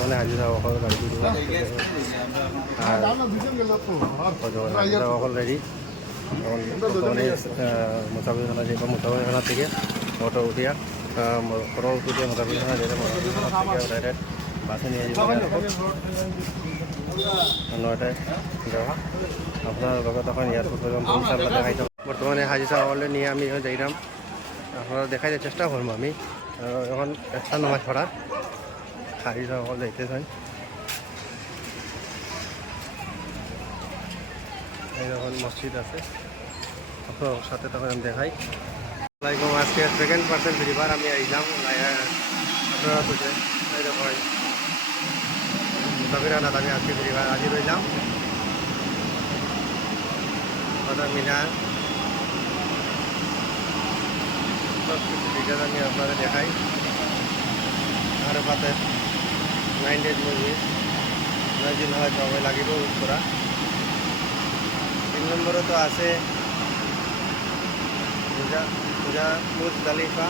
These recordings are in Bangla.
বর্তমানে হাজি সাহেব গাড়ি হাজি সাহেব রেডি বর্তমানে মোসাফিরখানা যাইব মোসাফিরখানা থেকে অটো উঠিয়া অটো উঠিয়ে মোসাফিরখানা যেতে ডাইরেক্ট বাসে নিয়ে যাব নয়টায় যাওয়া আপনার লগত তখন এয়ারপোর্ট পর্যন্ত ইনশাআল্লাহ দেখাই যাব বর্তমানে হাজি সাহেব নিয়ে আমি যাইলাম আপনারা দেখাইতে চেষ্টা করবো আমি এখন একটা নামাজ পড়া হাজি সাহেব যাইতে চাই এই যখন মসজিদ আছে আপনার সাথে তখন আমি দেখাই আসসালামাইকুম আজকে সেকেন্ড পার্সেন্ট ফিরিবার আমি আইলাম আপনারা তো এইরকম মুসাফিরানা আমি আজকে ফিরিবার আজি রইলাম মিনার সব কিছু ডিটেল আমি আপনাদের দেখাই আর পাতে 9 days মসজিদ 9 দিন হয় সময় লাগিব করা 3 নম্বরে তো আছে মুজদালিফা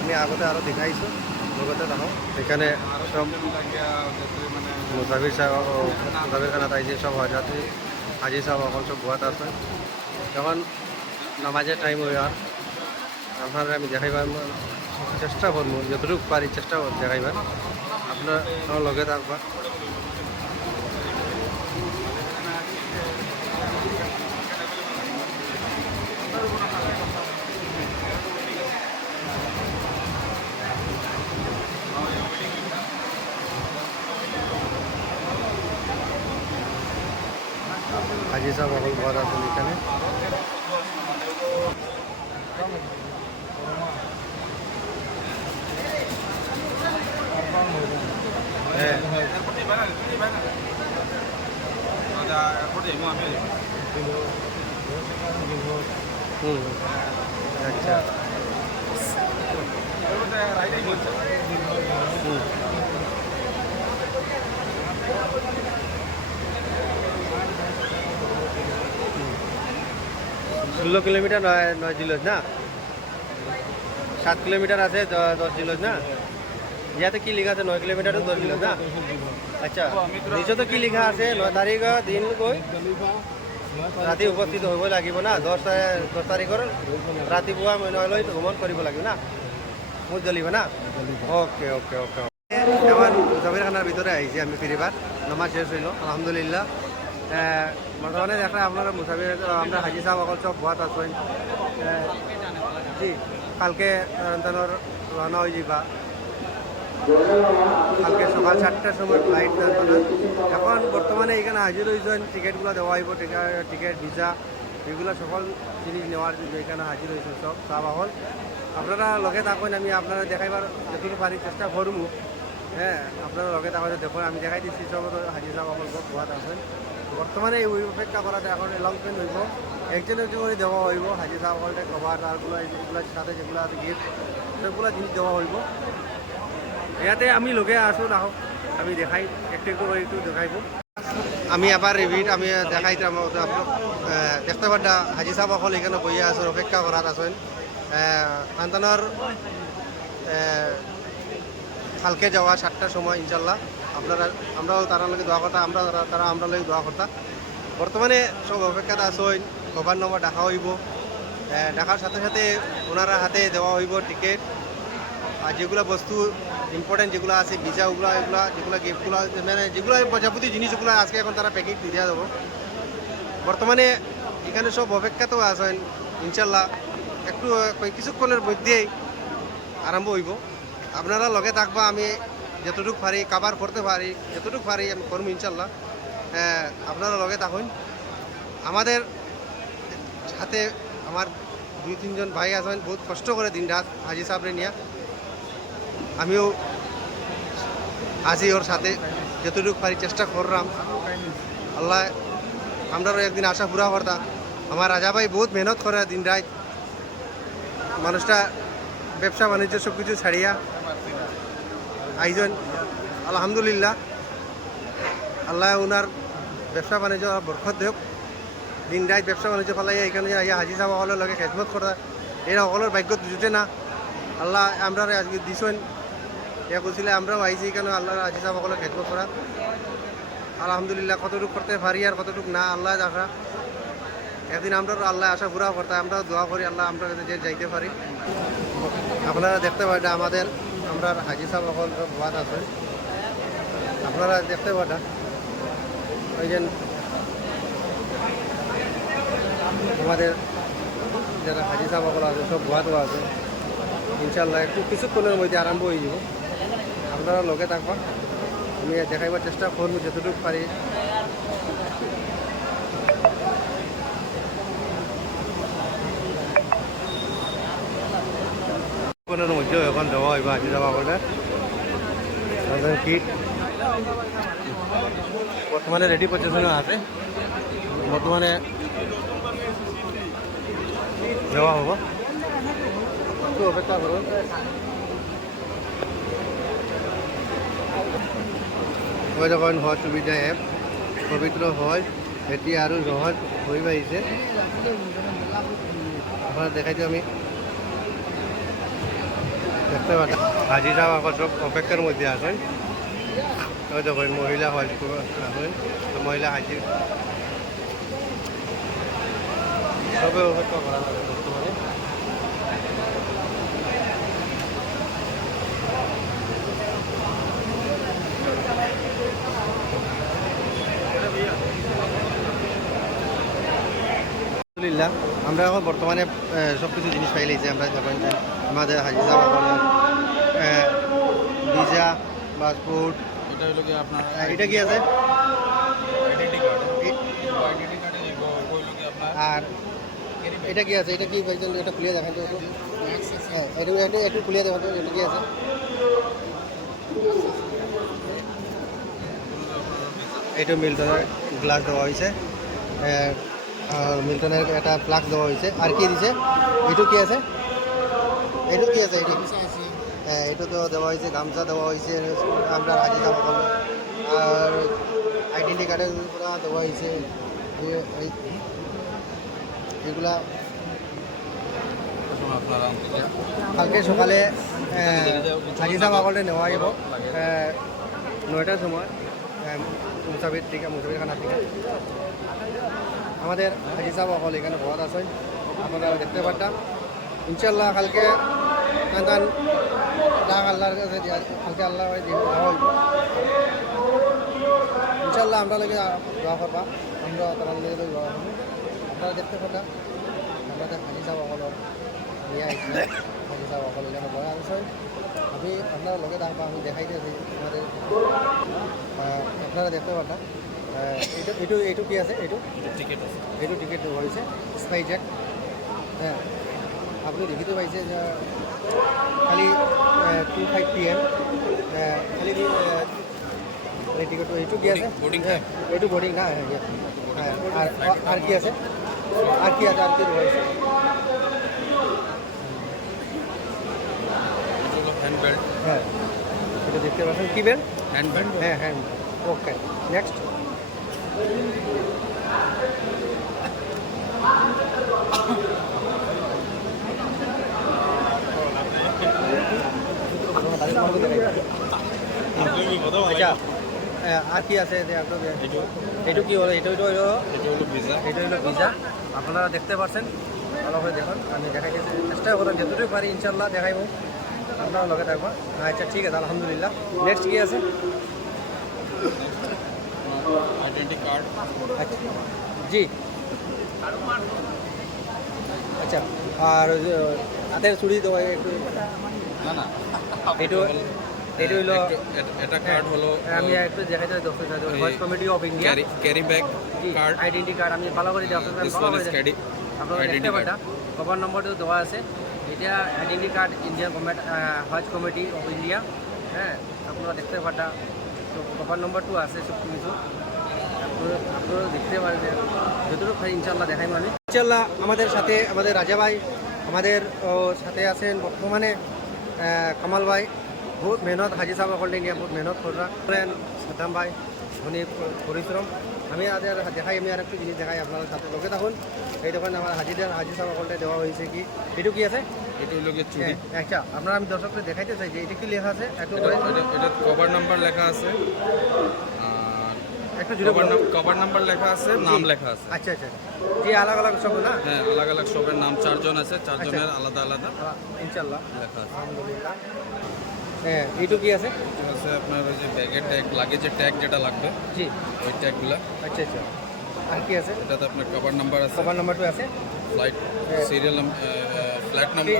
আমি আগতে আরও দেখাইছোঁ লগতে দেখো এখানে সব মুসাফিরখানাত আইছে সব হজযাত্রী হাজি সাহেব এখন সব গোয়াত আছে এখন নামাজের টাইম হয়ে আর আপনারা আমি দেখাইবার চেষ্টা করবো যতটুকু পারি চেষ্টা করব দেখাইবার আপনার লগে থাকবা হাজি সাহেব এখন ঘর আছেন এখানে আচ্ছা 16 কিলোমিটার 9 জিলজ না 7 কিলোমিটার আছে 10 জিলজ না ইয়াতে কি লেখা আছে 9 কিলোমিটার 10 জিলজ না আচ্ছা নিচে তো কি লেখা আছে 9 তারিখ দিন কই রাতি উপস্থিত হব লাগিব না 10 তারিখৰ ৰাতিপুৱা মইনলৈ ভ্ৰমণ কৰিব লাগিব না মুজদালিফা না ওকে ওকে ওকে এবার মুসাফিরখানার ভিতরে আইছি আমি ফিরিবার নামাজ শেষ হইল আলহামদুলিল্লাহ বর্তমানে দেখা আপনারা মুসাফির আমরা হাজি সাহেব অকল সব ভুয়াত আছেন জি কালকে রওনা হয়ে যাবা কালকে সকাল 7টার সময় ফ্লাইট এখন বর্তমানে এখানে হাজির হয়েছেন টিকিটগুলো দেওয়া হইব টিকিট ভিসা এগুলো সকল জিনিস নেওয়ার জন্য এখানে হাজির হয়েছেন সব চাওয়া হল আপনারা লগে থাকুন আমি আপনারা দেখাইবার যতটুকু পারি চেষ্টা করবো হ্যাঁ আপনারা লগে থাকুন দেখুন আমি দেখাই দিচ্ছি সব হাজি সাহেব অকল ভুয়াত আছেন বর্তমানে এই অপেক্ষা করাতে এখন অ্যানাউন্সমেন্ট হইব একজন একজন করে দেওয়া হইব হাজি সাহেব হলটা কভার তারগুলো এগুলোর সাথে যেগুলো আছে গিফট সেগুলো জিনিস দেওয়া হইব ইয়াতে আমি লগে আসুন আহক আমি দেখাই একটু একটু করে একটু দেখাইব আমি আবার রিভিট আমি দেখাইতাম দেখতে পারা হাজি সাহেব হল এখানে বইয়া আছেন অপেক্ষা করাত আছেন সন্তানের কালকে যাওয়া 7টার সময় ইনশাল্লাহ আপনারা আমরাও তারা লগে দোয়া করতাম তারা আমরা লগে দোয়া করতাম বর্তমানে সব অপেক্ষাতে আসেন কভার নম্বর ডাকা হইব ডাকার সাথে সাথে ওনারা হাতে দেওয়া হইব টিকিট আর যেগুলো বস্তু ইম্পর্টেন্ট যেগুলো আছে ভিসা ওগুলো এগুলো যেগুলো গিফটগুলো মানে যেগুলো যাবতীয় জিনিসগুলো আজকে এখন তারা প্যাকিং দিয়ে দেওয়া দেবো বর্তমানে এখানে সব অপেক্ষাতেও আছেন ইনশাল্লাহ একটু কিছুক্ষণের মধ্যেই আরম্ভ হইব আপনারা লগে থাকবা আমি যতটুকু পারি কাভার করতে পারি যতটুকু পারি আমি করবো ইনশাল্লাহ আপনারা লগে থাকুন আমাদের সাথে আমার 2-3 জন ভাই আছেন বহুত কষ্ট করে দিন রাত হাজি সাহেবরে নিয়ে আমিও আছি ওর সাথে যতটুকু পারি চেষ্টা করলাম আল্লাহ আমরাও একদিন আশা পুরা করতাম আমার রাজা ভাই বহুত মেহনত করে দিন রাত মানুষটা ব্যবসা বাণিজ্য সব কিছু ছাড়িয়া আইজন আলহামদুলিল্লাহ আল্লাহ ওনার ব্যবসা বাণিজ্য বরকত দেব দিন রাত ব্যবসা বাণিজ্য ফেলাই এখানে আইয়া হাজি সাহেব সকলের লগে খেদমত করা এরা সকলের ভাগ্য জুটে না আল্লাহ আমরা আজকে দিছেন এ করছিলে আমরাও আইছি কেন আল্লাহ হাজি সাহেব সকলে খেদমত করা। আলহামদুলিল্লাহ কতটুকু করতে পারি আর কতটুকু না আল্লাহ দেখা। একদিন আমরা আল্লাহ আশা পুরা করতাম, আমরা দোয়া করি আল্লাহ আমরা যে যাইতে পারি। আপনারা দেখতে পারেন আমাদের আমরা হাজি সাহেব সকল বাদ আছে, আপনারা দেখতে পারেন ওই যে আমাদের যারা হাজি সাহেব সকল আছে সব ভুয়া দেওয়া আছে। ইনশাল্লাহ একটু কিছুক্ষণের মধ্যে আরম্ভ হয়ে যাব, আপনারা লগে থাকবা। আমি দেখাইবার চেষ্টা করবো যতটুকু পারি। মধ্যে এখন দেওয়া হইবা হাজি সাহেব সকলে কিট বর্তমানে রেডি পজিশনে আছে, বর্তমানে দেওয়া হব। একটু অপেক্ষা করুন। ওই যখন হজ সুবিধা এপ পবিত্র হজ এটি আরও সহজ হয়ে পাইছে। আপনারা দেখাইতে আমি দেখতে পাচ্ছি হাজি সাহেব এখন সব অপেক্ষার মধ্যে আছেন। ওই যখন মহিলা হজ আছেন, মহিলা হাজি সবে অপেক্ষা করা হবে বর্তমানে। আলহামদুলিল্লাহ আমরা এখন বর্তমানে সব কিছু জিনিস পাই লাইছি। আমরা যখন আমাদের হাজি সাহেব ভিসা পাসপোর্ট এটা হলো কি আপনার এটা কি আছে আইডেন্টি কার্ড আইডেন্টি কার্ডে কইলো কি আপনার আর এটা কি আছে, এটা কি ভাইজান এটা খুলে দেখান তো। হ্যাঁ এটা একটু খুলে দেখান তো, এটা কি আছে। এটা মিল্টনের গ্লাস দেওয়া হয়েছে, আর মিল্টনের একটা ফ্লাক্স দেওয়া হয়েছে। আর কি দিছে এইটু কি আছে, এইটু কি আছে, এইটু হ্যাঁ এটা তো দেওয়া হয়েছে, গামছা দেওয়া হয়েছে আমরা হাজি সাহেব সকল। আর আইডেন্টি কার্ডের দেওয়া হয়েছে এগুলা। কালকে সকালে হাজি সাহেব সকলে নেওয়া যাব 9টার সময় মুসাফির থেকে, মুসাফির খানার থেকে। আমাদের হাজি সাহেব সকল এখানে বহুত আছে, আপনারা দেখতে পারতাম। ইনশাল্লাহ কালকে টান ডাক আল্লাহর কাছে কালকে আল্লাহ দেওয়া হইব ইনশাল্লাহ। আমরা লোকে দোয়া করবা, আমরা তারা লোকে দোয়া করবো। আপনারা দেখতে পারতাম আমাদের হাজি সাহেব সকল নিয়ে আসছে, হাজি সাহেব সকল এখানে বড় আছে। আমি আপনারা লোকে থাকবা, আমি দেখাই দিয়েছি আমাদের। আপনারা দেখতে পারতাম এইটু কি আছে, এইটু টিকিট আছে, এইটু টিকিট হয়েছে স্পাইজেট। হ্যাঁ আপনি দেখিতে পাইছে যে খালি 2:05 PM খালি টিকিট। এইটু কি আছে, হ্যাঁ এইটু বোর্ডিং না। হ্যাঁ আর কি আছে, আর কি আছে, আর কি রয়েছে। হ্যান্ড বেল্ট, হ্যাঁ এটা দেখতে পাচ্ছেন কি বেল্ট, হ্যান্ড বেল্ট। হ্যাঁ হ্যাঁ ওকে নেক্সট। আচ্ছা আর কি আছে এইটু কি হলো, এটা হলো ভিসা, এটা হলো ভিসা। আপনারা দেখতে পাচ্ছেন, ভালো করে দেখুন। আমি দেখাই চেষ্টা করেন যতটুকু পারি ইনশাল্লাহ দেখাইব, আপনারা লগে থাকবো। আচ্ছা ঠিক আছে আলহামদুলিল্লাহ। নেক্সট কি আছে, আইডেন্টি কার্ড। আচ্ছা জি আচ্ছা। আর হাতের চুড়ি দেওয়া একটু না না, এইটু এটা হইলো এটা কার্ড হলো আমি একটু দেখাই দিই দর্শক voice committee of India carry bag card, identity card. আমি ভালো করে দিই আপনারা দেখতে পাটা কভার নম্বরটা দেওয়া আছে। এটা identity card Indian government Haj committee of India. হ্যাঁ আপনারা দেখতে পাটা তো কভার নম্বরটু আছে সব কিছু আপনারা দেখতে পারবেন যতটুকু খাই ইনশাল্লাহ দেখাই মানে। ইনশাল্লাহ আমাদের সাথে আমাদের রাজা ভাই আমাদের সাথে আছেন বর্তমানে কামাল ভাই। বহুত মেহনত হাজি সাহেব সকলে নিয়ে বহুত মেহনত করেন। সাদ্দাম ভাই ধনী পরিশ্রম। আমি আর দেখাই, আমি আর একটু জিনিস দেখাই আপনার সাথে, লোকে থাকুন। এই দোকানে আমার হাজি সাহেব সকলটা দেওয়া হয়েছে কি, এটু কি আছে? এটা হলো গিয়ে চুড়ি। আচ্ছা, আপনারা আমি দর্শকদের দেখাইতে চাই যে এটা কি লেখা আছে একটু এটা কভার নাম্বার লেখা আছে, একটু জুড়ে কভার নাম্বার লেখা আছে, নাম লেখা আছে। আচ্ছা আচ্ছা, জি আলাদা আলাদা সব না? হ্যাঁ, আলাদা আলাদা সবের নাম, 4 জন আছে, 4 জনের আলাদা আলাদা ইনশাল্লাহ, লেখা আছে। আলহামদুলিল্লাহ। হ্যাঁ, এইটু কি আছে? এটা হচ্ছে আপনার ওই যে ব্যাগের ট্যাগ, লাগেজের ট্যাগ যেটা লাগবে, জি, ওই ট্যাগগুলা। আচ্ছা আচ্ছা। আর কি আছে? এটাতে আপনার কভার নাম্বার আছে, কভার নাম্বারটা আছে, flight serial, flat number,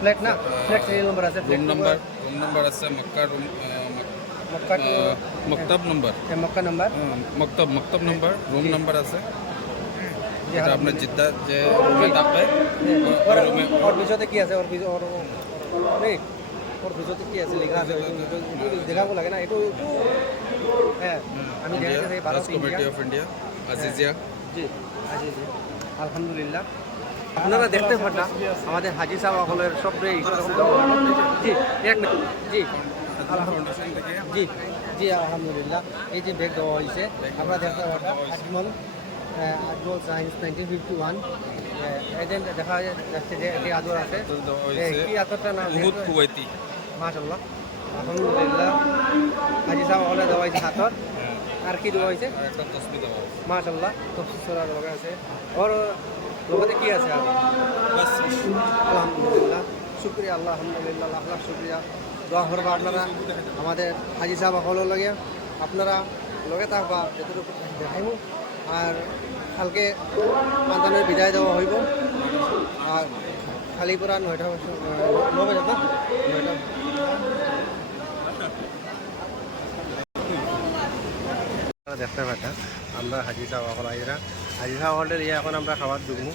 flat না, ফ্ল্যাট সিরিয়াল নাম্বার আছে, রুম নাম্বার আছে, মক্কা রুম, মক্কা মক্তব নাম্বার, মক্কা নাম্বার, মক্তব নাম্বার, রুম নাম্বার আছে। জি, এটা আপনার জিদ্দা যে রুমে থাকবে, রুমে ওর পিছতে কি আছে? ওর পিছতে কি আছে লেখা আছে? দেখাবো লাগে না একটু একটু? হ্যাঁ, আমি দেখাতে চাই Bharat committee of India, Aziziya. জি, জি জি, আলহামদুলিল্লাহ। আপনারা দেখতে পারেন আমাদের হাজি সাহেব সকলের সব জি এক মিনিট, জি ফাউন্ডেশন থেকে জি জি, আলহামদুলিল্লাহ। এই যে ব্যাগ দেওয়া হয়েছে আপনারা দেখতে পারেন, আজমল সায়েন্স 1951 এজেন্ট দেখা যাচ্ছে যে একটি আদর আছে। দেওয়া হয়েছে কি আদরটা না? উহুদ কুওয়াইতি। মাশাআল্লাহ, আলহামদুলিল্লাহ। হাজি সাহেব সকলে দেওয়া হয়েছে হাতর। আর কি দেওয়া হয়েছে? আর একটা তসবি দেওয়া হয়েছে। মাশাআল্লাহ, তফসিসরা লগে আছে। ওর লোকেতে কি আছে? আর বাস আলহামদুলিল্লাহ, শুক্রিয়া, আল্লাহ আলহামদুলিল্লাহ, লাখ লাখ শুক্রিয়া। দোয়া করবা আপনারা আমাদের হাজি সাহেব সকলের লাগে, আপনারা লগে থাকবা যতটুকু দেখাইব। আর কালকে সন্তানের বিদায় দেওয়া হইব। আর খালি পুরা 9টা 9 বাজে না, 9টা। দেখতে পাচ্ছেন আমরা হাজি সাহেব সকল আইরা, হাজি সাহেব সকলের ইয়ে এখন আমরা খাবার ঢুকবো।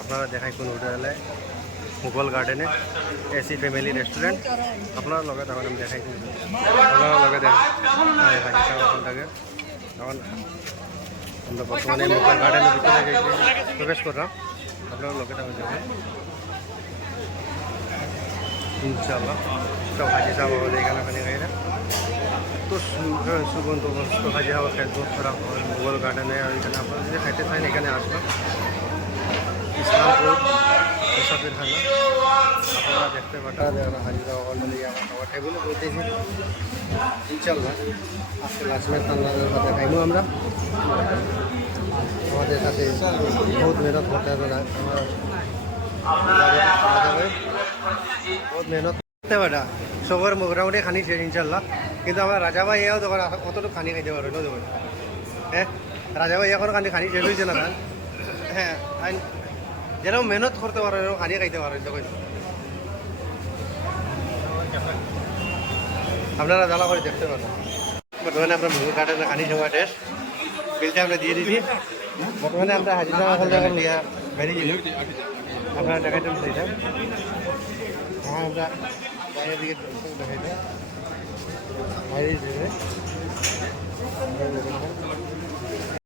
আপনারা দেখাই কোন হোটেলে, মুঘল গার্ডেনে, এসি ফ্যামিলি রেস্টুরেন্ট। আপনার লগে তখন আমি দেখাই আপনারা লগে দেখ হাজি সাহেব সকলটাকে। এখন আমরা বর্তমানে মুঘল গার্ডেনের ভিতরে প্রবেশ করলাম। আপনারা লগে তখন দেখেন ইনশাআল্লাহ সব হাজি সাহেব সকল এখানে খানি খাইরা তো সুগন্ধ মস্ত হাজি হাওয়া খেদমত করা হয় মুঘল গার্ডেনে। আর এখানে আপনারা যদি খাইতে চান এখানে আসবেন, ইসলামপুর মুসাফির খানা। আপনারা দেখতে পারেন হাজি হাওয়া অলরেডি আমার খাবার টেবিলে বলতেছি ইনশাল্লাহ। আজকে লাস্টমের তান্দাদের সাথে খাইবো আমরা। আমাদের সাথে বহুত মেহনত করতে হবে, বহুত মেহনত করতে পারা সবার মোটামুটি খানি শেষ ইনশাল্লাহ। কিন্তু আমার রাজা ভাই এও তখন অতটুকু খানি খাইতে পারো না তখন। হ্যাঁ, রাজা ভাই এখন খানি শেষ হয়েছে না তার। হ্যাঁ, যেরকম মেহনত করতে পারো এরকম খানি খাইতে পারো তখন। আপনারা জ্বালা করে দেখতে পারেন। বর্তমানে আমরা মুঘল গার্ডেনে খানি সময় শেষ, বিলটা আমরা দিয়ে দিছি। বর্তমানে আমরা হাজিরা বেরিয়ে যাই, আপনারা দেখাইতেন সেইটা। হ্যাঁ, আমরা বাইরের দিকে দেখাইতে